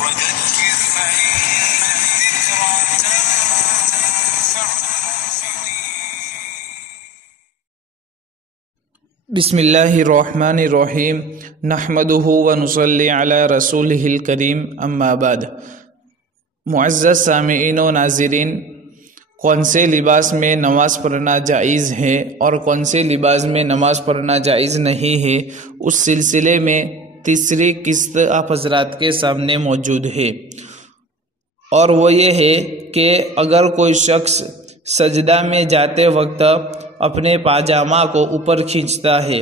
وذكر فإن الذكرى تنفع المؤمنين. بسم اللہ الرحمن الرحیم نحمدہ ونصلی علی رسولہ الکریم اما بعد. معزز سامعین و ناظرین، کون سے لباس میں نماز پڑھنا جائز ہے اور کون سے لباس میں نماز پڑھنا جائز نہیں ہے، اس سلسلے میں تیسری قسط آپ حضرات کے سامنے موجود ہے، اور وہ یہ ہے کہ اگر کوئی شخص سجدہ میں جاتے وقت اپنے پاجامہ کو اوپر کھینچتا ہے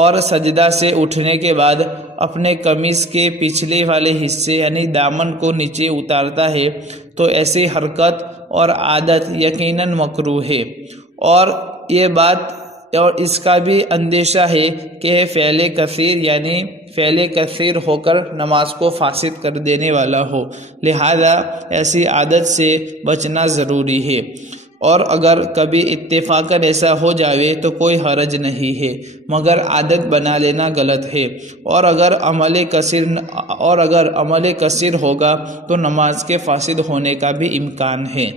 اور سجدہ سے اٹھنے کے بعد اپنے قمیص کے پچھلے والے حصے یعنی دامن کو نیچے اتارتا ہے تو ایسی حرکت اور عادت یقیناً مکروہ ہے، اور یہ بات اور اس کا بھی اندیشہ ہے کہ فعل کثیر یعنی فعل کثیر ہو کر نماز کو فاسد کر دینے والا ہو، لہذا ایسی عادت سے بچنا ضروری ہے، اور اگر کبھی اتفاقاً ایسا ہو جاوے تو کوئی حرج نہیں ہے، مگر عادت بنا لینا غلط ہے، اور اگر عمل کثیر ہوگا تو نماز کے فاسد ہونے کا بھی امکان ہے۔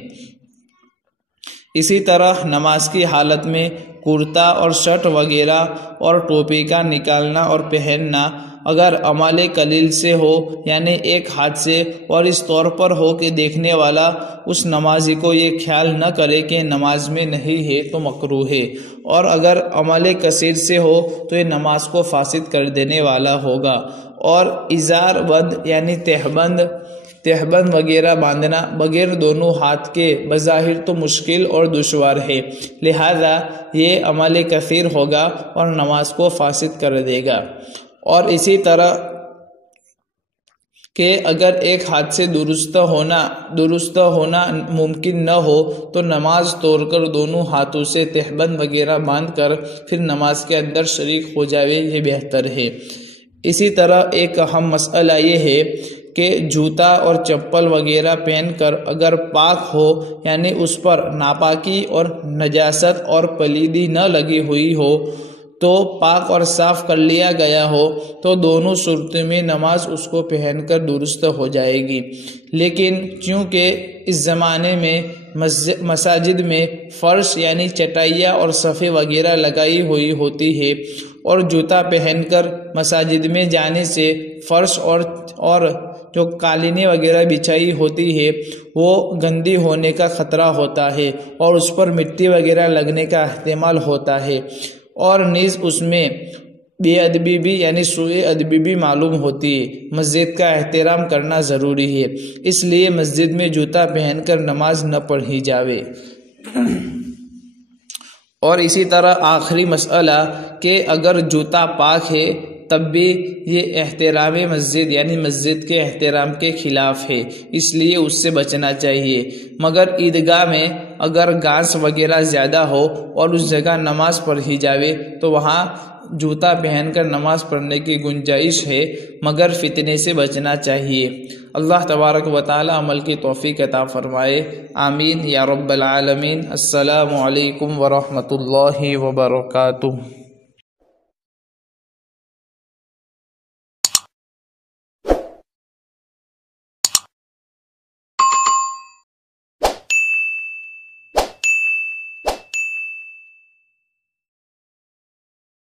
اسی طرح نماز کی حالت میں کرتا اور شرٹ وغیرہ اور ٹوپی کا نکالنا اور پہننا اگر عمل قلیل سے ہو یعنی ایک ہاتھ سے، اور اس طور پر ہو کہ دیکھنے والا اس نمازی کو یہ خیال نہ کرے کہ نماز میں نہیں ہے تو مکروہ ہے، اور اگر عمل کثیر سے ہو تو یہ نماز کو فاسد کر دینے والا ہوگا۔ اور ازار بند یعنی تہبند وغیرہ باندھنا بغیر دونوں ہاتھ کے بظاہر تو مشکل اور دشوار ہے، لہذا یہ عمل کثیر ہوگا اور نماز کو فاسد کر دے گا۔ اور اسی طرح کہ اگر ایک ہاتھ سے درست ہونا ممکن نہ ہو تو نماز توڑ کر دونوں ہاتھوں سے تہبند وغیرہ باندھ کر پھر نماز کے اندر شریک ہو جاوے، یہ بہتر ہے۔ اسی طرح ایک اہم مسئلہ یہ ہے کہ جوتا اور چپل وغیرہ پہن کر اگر پاک ہو یعنی اس پر ناپاکی اور نجاست اور پلیدی نہ لگی ہوئی ہو تو پاک اور صاف کر لیا گیا ہو تو دونوں صورتوں میں نماز اس کو پہن کر درست ہو جائے گی، لیکن چونکہ اس زمانے میں مساجد میں فرش یعنی چٹائیاں اور صفے وغیرہ لگائی ہوئی ہوتی ہے، اور جوتا پہن کر مساجد میں جانے سے فرش اور جو قالینیں وغیرہ بچھائی ہوتی ہے وہ گندی ہونے کا خطرہ ہوتا ہے اور اس پر مٹی وغیرہ لگنے کا احتمال ہوتا ہے، اور نیز اس میں بے ادبی بھی یعنی سوء ادبی بھی معلوم ہوتی ہے۔ مسجد کا احترام کرنا ضروری ہے، اس لیے مسجد میں جوتا پہن کر نماز نہ پڑھی جاوے۔ اور اسی طرح آخری مسئلہ کہ اگر جوتا پاک ہے تب بھی یہ احترام مسجد یعنی مسجد کے احترام کے خلاف ہے، اس لیے اس سے بچنا چاہیے، مگر عیدگاہ میں اگر گھاس وغیرہ زیادہ ہو اور اس جگہ نماز پڑھی جاوے تو وہاں جوتا پہن کر نماز پڑھنے کی گنجائش ہے، مگر فتنے سے بچنا چاہیے۔ اللہ تبارک و تعالی عمل کی توفیق عطا فرمائے، آمین یا رب العالمین۔ السلام علیکم ورحمۃ اللہ وبرکاتہ۔